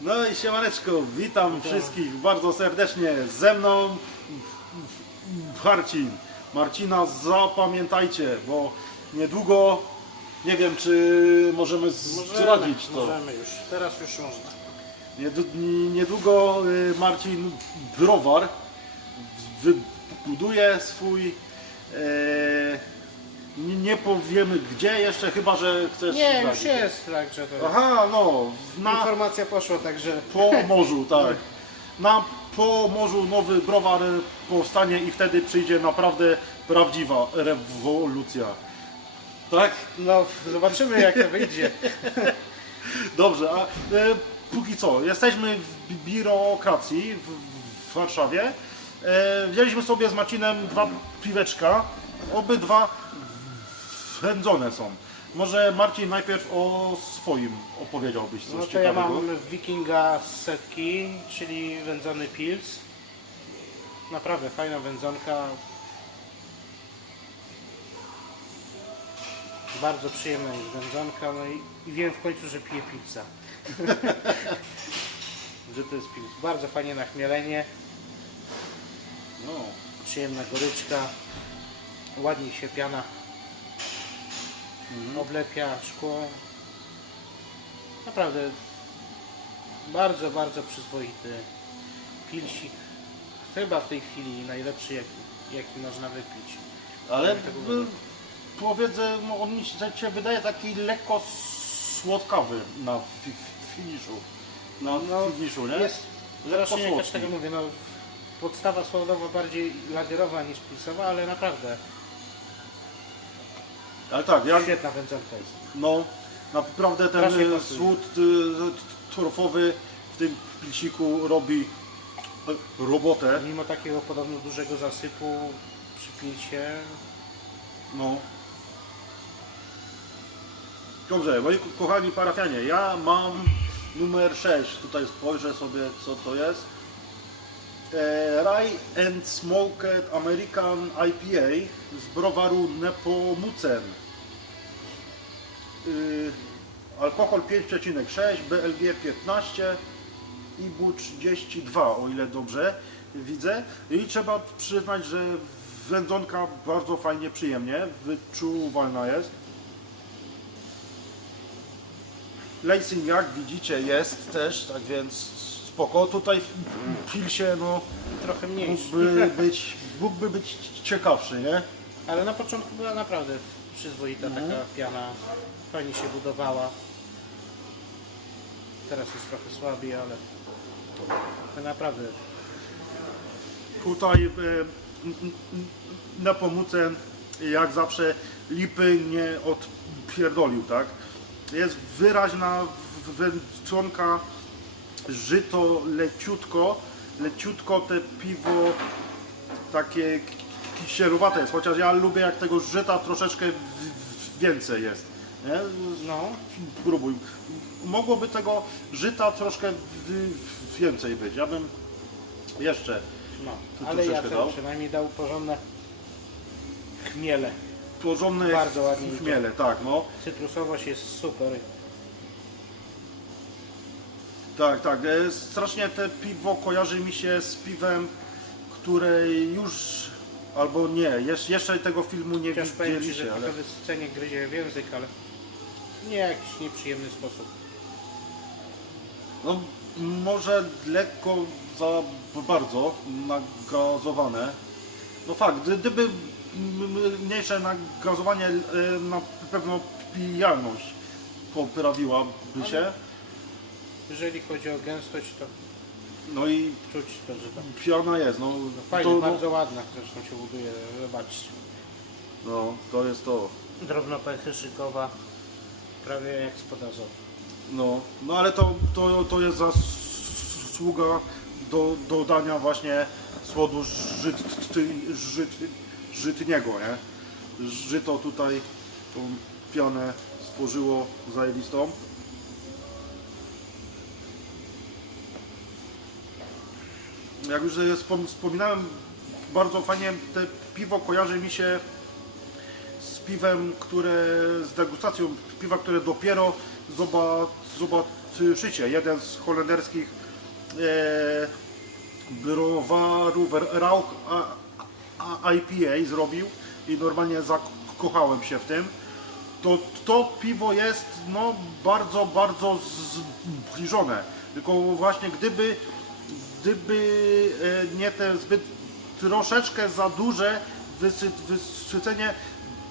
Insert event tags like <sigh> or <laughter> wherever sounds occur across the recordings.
No i siemaneczko, witam wszystkich bardzo serdecznie. Ze mną Marcin. Marcina zapamiętajcie, bo niedługo, nie wiem czy możemy zdradzić to. Możemy już, teraz już można. Niedługo y, Marcin Browar wybuduje swój. Nie, nie powiemy gdzie jeszcze, chyba że chcesz. Nie, już zdradzić. jest, także to Aha, no, na, informacja poszła, także po morzu, tak. Na po morzu nowy browar powstanie i wtedy przyjdzie naprawdę prawdziwa rewolucja. Tak? no zobaczymy jak to wyjdzie. <laughs> Dobrze, a e, póki co, jesteśmy w bi- biurokracji w, w Warszawie. E, wzięliśmy sobie z Marcinem dwa piweczka, obydwa wędzone są. Może Marcin najpierw o swoim opowiedziałbyś coś No to ja ciekawego. mam wikinga z setki, czyli wędzony pils. Naprawdę fajna wędzonka. Bardzo przyjemna jest wędzonka, no i, i wiem w końcu, że piję pilsa. <laughs> że to jest pils. Bardzo fajnie na chmielenie. No. przyjemna goryczka, ładnie się piana oblepia szkło. Naprawdę bardzo, bardzo przyzwoity pilsik. Chyba w tej chwili najlepszy jaki, jaki można wypić. Ale Tak powiedzę, no, on mi się się wydaje taki lekko słodkawy na fi- finiszu. Na No, finiszu, nie? Jest zresztą słodki. tego mówię, no podstawa słodowa bardziej lagerowa niż pilsowa, ale naprawdę Ale tak, jak, świetna wędzonka jest. no naprawdę ten Strasznie pasuje. słód y, torfowy w tym pilsiku robi y, robotę. Mimo takiego podobno dużego zasypu przy pilsie, No. Dobrze, moi ko- kochani parafianie, ja mam numer 6. Tutaj spojrzę sobie co to jest. E, Rye and Smoked American IPA z browaru Nepomucen. Y, alkohol 5,6, BLG 15 i BU 32, o ile dobrze widzę. I trzeba przyznać, że wędzonka bardzo fajnie, przyjemnie wyczuwalna jest. Lacing jak widzicie jest też, tak więc spoko. Tutaj w Pilsie no, trochę mniejszy. mógłby być, mógłby być ciekawszy, nie? Ale na początku była naprawdę przyzwoita Mhm. taka piana, fajnie się budowała. Teraz jest trochę słabiej, ale to naprawdę Tutaj e, na pomóce jak zawsze lipy nie odpierdolił, tak? Jest wyraźna wędzonka, żyto leciutko, leciutko te piwo takie k- kisielowate jest, chociaż ja lubię jak tego żyta troszeczkę więcej jest. Nie? no, Próbuj. Mogłoby tego żyta troszkę więcej być. Ja bym jeszcze no. Tu ale ja dał. przynajmniej dał porządne chmiele. porządne Bardzo ładnie chmiele, tak, no. Cytrusowość jest super. Tak, tak. E, Strasznie te piwo kojarzy mi się z piwem, które już albo nie, jeszcze, jeszcze tego filmu nie Chociaż powiem Ci, że widzieliście, ale trochę wysycenie gryzie w język, ale nie jakiś nieprzyjemny sposób. no, może lekko za bardzo nagazowane. No fakt, gdy- gdyby m- m- mniejsze nagazowanie e, na pewno pijalność poprawiłaby się. Jeżeli chodzi o gęstość, to No i czuć to, że tam piana jest, no, fajnie, to, no, bardzo ładna zresztą się buduje, zobaczcie. no, to jest to. drobnopechyszkowa, prawie jak spod azotu. No, no ale to, to, to jest zasługa do dodania właśnie słodu żyt, żyt, żytniego, nie? Żyto tutaj tą pianę stworzyło zajebistą. Jak już wspom- wspominałem, bardzo fajnie te piwo kojarzy mi się z piwem, które z degustacją piwa, które dopiero zoba, zobaczyłem szycie. Jeden z holenderskich e, browarów Rauch IPA zrobił i normalnie zakochałem się w tym. To, to piwo jest no, bardzo, bardzo zbliżone. Tylko właśnie gdyby, gdyby e, nie te zbyt troszeczkę za duże wysy, wysycenie,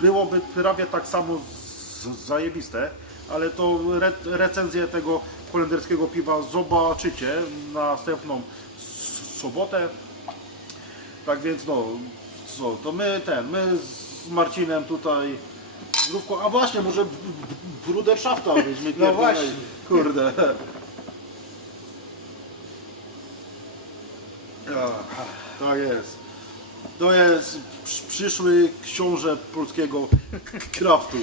byłoby prawie tak samo z, zajebiste. Ale to re, recenzję tego holenderskiego piwa zobaczycie następną sobotę. Tak więc no, co, to my ten, my z Marcinem tutaj grupką, a właśnie, może Bruderschafta byśmy No właśnie. Kurde. Tak jest. To jest przy- przyszły książę polskiego kraftu.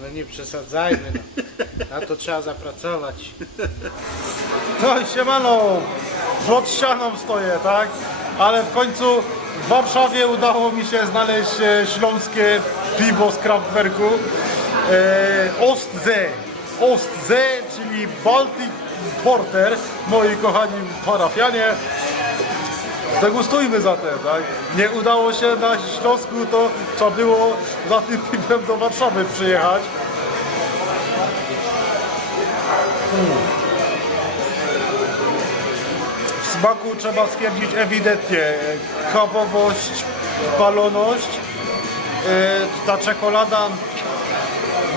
No nie przesadzajmy, no. Na to trzeba zapracować. No i siemano, pod ścianą stoję, tak? Ale w końcu w Warszawie udało mi się znaleźć e, śląskie piwo z Kraftwerku. E, Ostzee. Ostzee, czyli Baltic Porter, moi kochani parafianie. Degustujmy zatem, tak? Nie udało się na Śląsku, to trzeba było za tym piwem do Warszawy przyjechać. W smaku trzeba stwierdzić ewidentnie kawowość, paloność. Yy, Ta czekolada,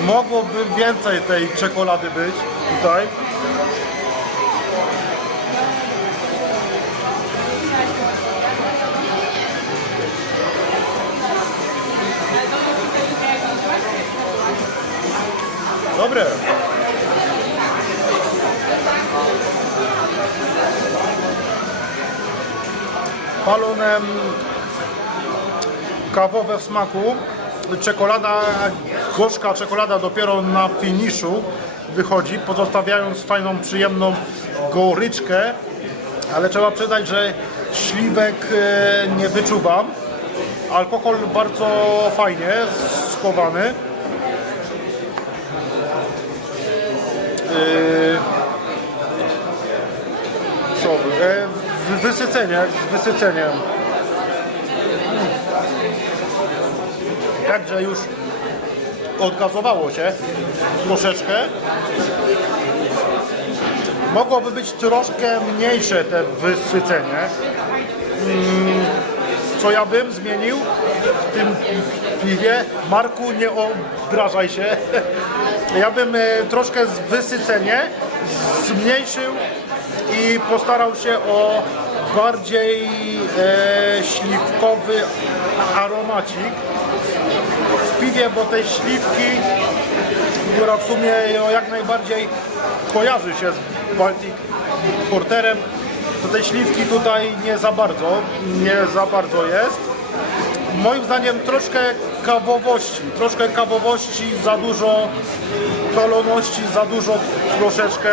mogłoby więcej tej czekolady być tutaj. Dobre. Palonem kawowe w smaku. Czekolada, gorzka czekolada dopiero na finiszu wychodzi, pozostawiając fajną, przyjemną goryczkę. Ale trzeba przyznać, że śliwek e, nie wyczuwam. Alkohol bardzo fajnie schowany. Co? E, wy- wysycenie, z wysyceniem. Także już odgazowało się troszeczkę. Mogłoby być troszkę mniejsze te wysycenie. Mm, Co ja bym zmienił w tym piwie? Marku, nie obrażaj się. <laughs> Ja bym e, troszkę wysycenie zmniejszył i postarał się o bardziej e, śliwkowy aromacik w piwie, bo te śliwki, która w sumie no, jak najbardziej kojarzy się z Baltic Porterem, to te śliwki tutaj nie za bardzo, nie za bardzo jest. Moim zdaniem troszkę kawowości, troszkę kawowości, za dużo paloności, za dużo troszeczkę,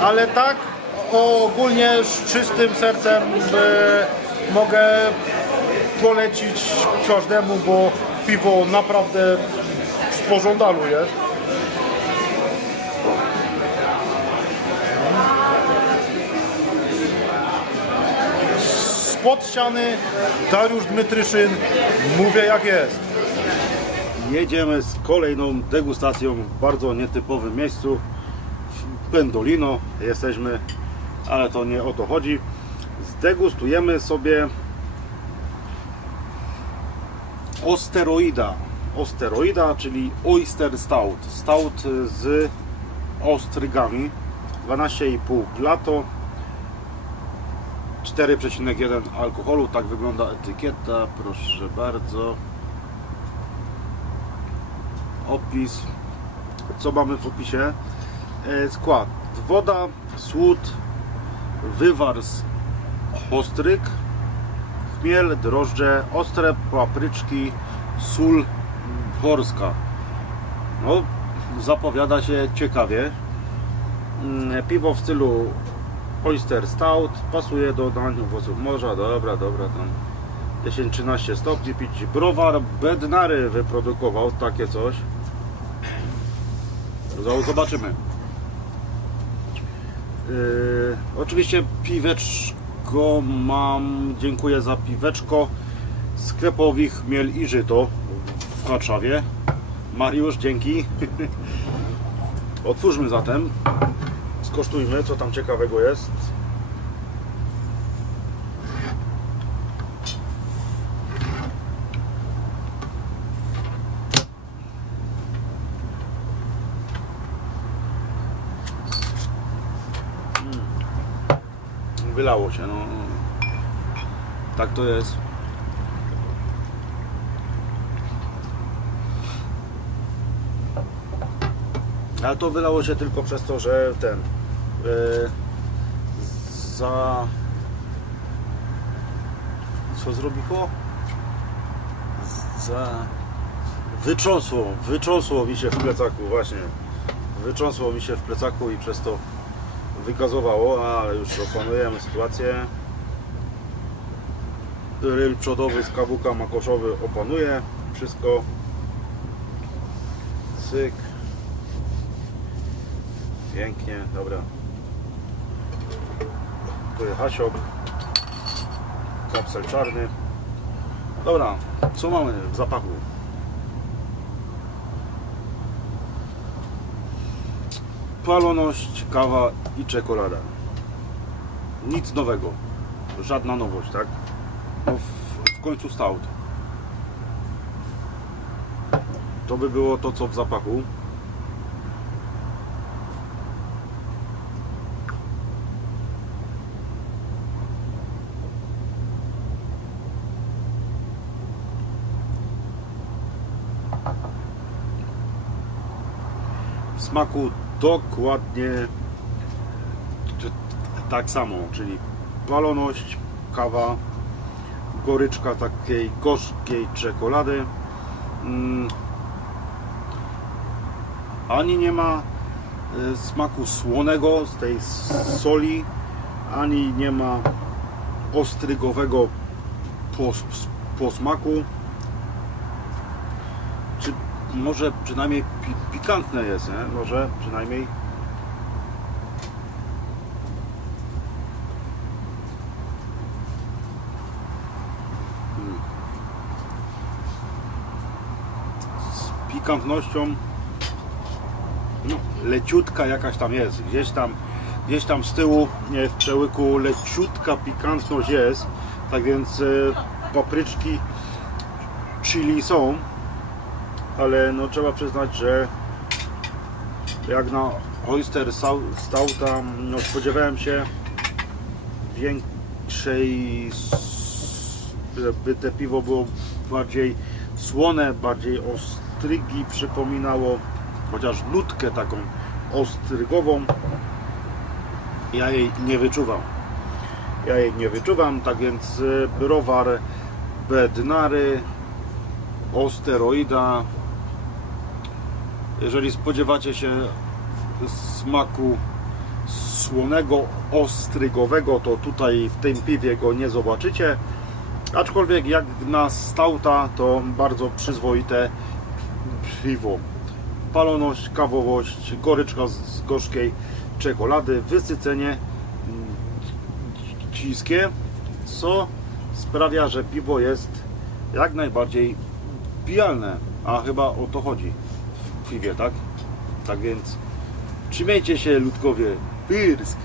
ale tak ogólnie z czystym sercem e, mogę polecić każdemu, bo piwo naprawdę w pożądalu jest. Spod ściany Dariusz Dmytryszyn, mówię jak jest. Jedziemy z kolejną degustacją w bardzo nietypowym miejscu Pendolino jesteśmy, ale to nie o to chodzi. Zdegustujemy sobie Osteroida. Osteroida, czyli Oyster Stout. Stout z ostrygami. 12,5 plato. 4,1 alkoholu. Tak wygląda etykieta. Proszę bardzo opis. Co mamy w opisie? E, Skład. Woda, słód, wywar z ostryg, chmiel, drożdże, ostre papryczki, sól morska. No, zapowiada się ciekawie. Mm, Piwo w stylu Oyster Stout pasuje do dań owoców morza. Dobra, dobra, tam 10-13 stopni pić. Browar Bednary wyprodukował takie coś. Zo- Zobaczymy. Yy, oczywiście piweczko mam, dziękuję za piweczko sklepowi Chmiel i Żyto w Warszawie. Mariusz, dzięki. <laughs> Otwórzmy zatem, skosztujmy co tam ciekawego jest. Wylało się, no. Tak to jest. Ale to wylało się tylko przez to, że ten e, za co zrobiło? Za wytrząsło, wytrząsło mi się w plecaku właśnie. Wytrząsło mi się w plecaku i przez to wygazowało, ale już opanujemy sytuację. Ryl przodowy z kabuka makoszowy opanuje wszystko. Cyk. Pięknie, dobra. Tu jest hasiok. Kapsel czarny. Dobra, co mamy w zapachu? Paloność, kawa i czekolada. Nic nowego. Żadna nowość, tak? No w, w końcu stout. To by było to, co w zapachu. Smaku dokładnie tak samo, czyli paloność, kawa, goryczka takiej gorzkiej czekolady. Mm. Ani nie ma e, smaku słonego z tej soli, ani nie ma ostrygowego pos- posmaku. Czy może przynajmniej pi pikantne jest, nie? Może przynajmniej z pikantnością no, leciutka jakaś tam jest. Gdzieś tam, gdzieś tam z tyłu nie, w przełyku leciutka pikantność jest. Tak więc e, papryczki chili są, ale no trzeba przyznać, że jak na oyster stouta no, spodziewałem się większej s- by te piwo było bardziej słone, bardziej ostrygi przypominało chociaż nutkę taką ostrygową. Ja jej nie wyczuwam. Ja jej nie wyczuwam, tak więc y, browar Bednary Osteroida jeżeli spodziewacie się smaku słonego, ostrygowego, to tutaj w tym piwie go nie zobaczycie. Aczkolwiek jak na stauta, to bardzo przyzwoite piwo. Paloność, kawowość, goryczka z gorzkiej czekolady, wysycenie ciskie, co sprawia, że piwo jest jak najbardziej pijalne, a chyba o to chodzi w piwie, tak? Tak więc trzymajcie się ludkowie, pyrsk!